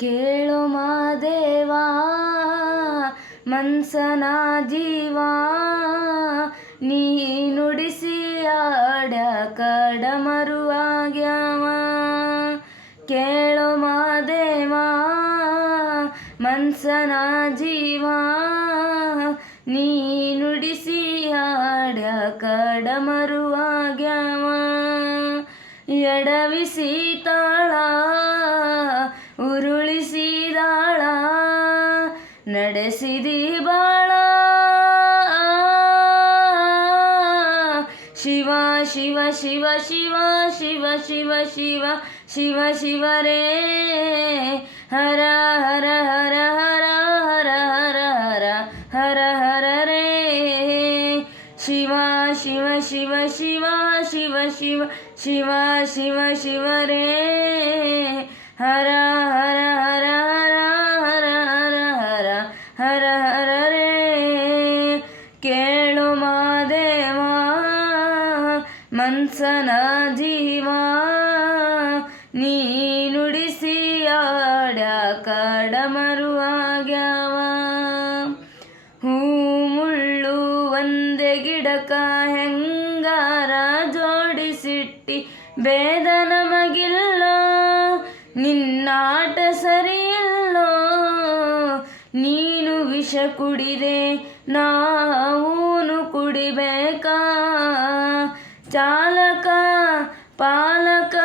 ಕೇಳೋ ಮಾದೇವಾ ಮನ್ಸನ ಜೀವ ನೀ ನುಡಿಸಿ ಆಡ್ಯಾಕ ಡಮರುವಾಗ್ಯಾವ. ಕೇಳೋ ಮಾದೇವಾ ಮನ್ಸನ ಜೀವ ನೀ ನುಡಿಸಿ ಆಡ್ಯಾಕ ಡಮರುವಾಗ್ಯಾವ. ಎಡವಿಸಿ ತಾಳ ಉರುಳಿಸಿದಾಳ ನಡೆಸಿದಿ ಬಾಳ. ಶಿವ ಶಿವ ಶಿವ ಶಿವ ಶಿವ ಶಿವ ಶಿವ ಶಿವ ಶಿವರೇ ಹರ ಹರ ಹರ ಹರ ಹರ ಹರ ಹರ ಹರ ಹರ ರೇ. ಶಿವ ಶಿವ ಶಿವ ಶಿವ ಶಿವ ಶಿವ ಶಿವ ಶಿವ ಶಿವರೇ ಹರ ಹರ ಹರ ಹರ ಹರ ಹರ ಹರ ಹರ ಹರ ರೇ. ಕೇಳು ಮಾದೇವಾ ಮನ್ಸನ ಜೀವ ನೀ ನುಡಿಸಿ ಆಡ್ಯಾಕ ಡಮರುವಾಗ್ಯಾವ. ಹೂ ಮುಳ್ಳು ಒಂದೇ ಗಿಡಕ ಹೆಂಗಾರ ಜೋಡಿಸಿಟ್ಟಿ ಭೇದ ನಮಗಿಲ್ಲೋ. ನಿನ್ನಾಟ ಸರಿಯಿಲ್ಲೋ ನೀನು ವಿಷ ಕುಡಿದೆ ನಾವೂನು ಕುಡಿಬೇಕಾ. ಚಾಲಕ ಪಾಲಕ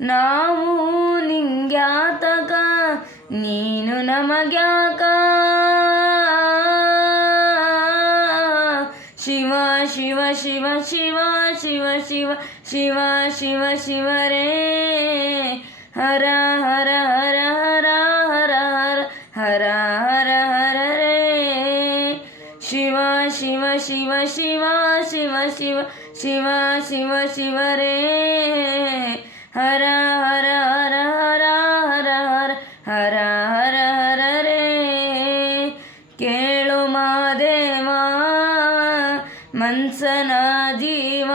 ನಾವು ನಿಂಗ್ಯಾತಕ ನೀನು ನಮಗ್ಯಾಕ. ಶಿವ ಶಿವ ಶಿವ ಶಿವ ಶಿವ ಶಿವ ಶಿವ ಶಿವ ಶಿವರೇ ಹರ ಹರ ಹರ ಹರ ಹರ ಹರ ಹರ ಹರ ಹರ ರೇ. ಶಿವ ಶಿವ ಶಿವ ಶಿವ ಶಿವ ಶಿವ ಶಿವ ಶಿವ ಶಿವರೇ ಹರ ಹರ ಹರ ಹರ ಹರ ಹರ ಹರ ಹರ ಹರ ರೇ. ಕೇಳು ಮಾದೇವಾ ಮನ್ಸನ ಜೀವ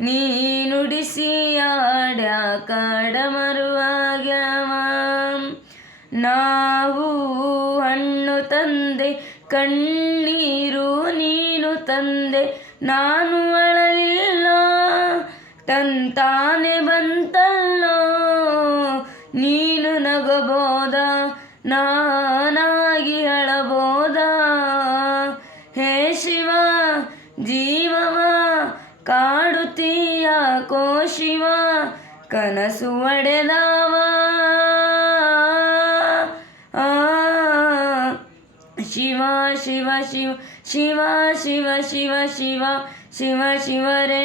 ನೀ ನುಡಿಸಿ ಆಡ್ಯಾಕ ಡಮರುವಾಗ್ಯಾವ. ನಾವು ಹಣ್ಣು ತಂದೆ ಕಣ್ಣೀರು ನೀನು ತಂದೆ ನಾನು ಅಳಲಿಲ್ಲೋ. ತಂತಾನೆ ಬಂತಲ್ಲೋ ನೀನು ನಗಬೋದ ನಾನಾಗಿ ಅಳಬೋದ. ಹೇ ಶಿವ ಜೀವವ ಕಾಡುತ್ತೀಯಾಕೋ ಶಿವ ಕನಸು ಒಡೆದವ. ಶಿವ ಶಿವ ಶಿವ ಶಿವ ಶಿವ ಶಿವ ಶಿವ ಶಿವ ಶಿವರೇ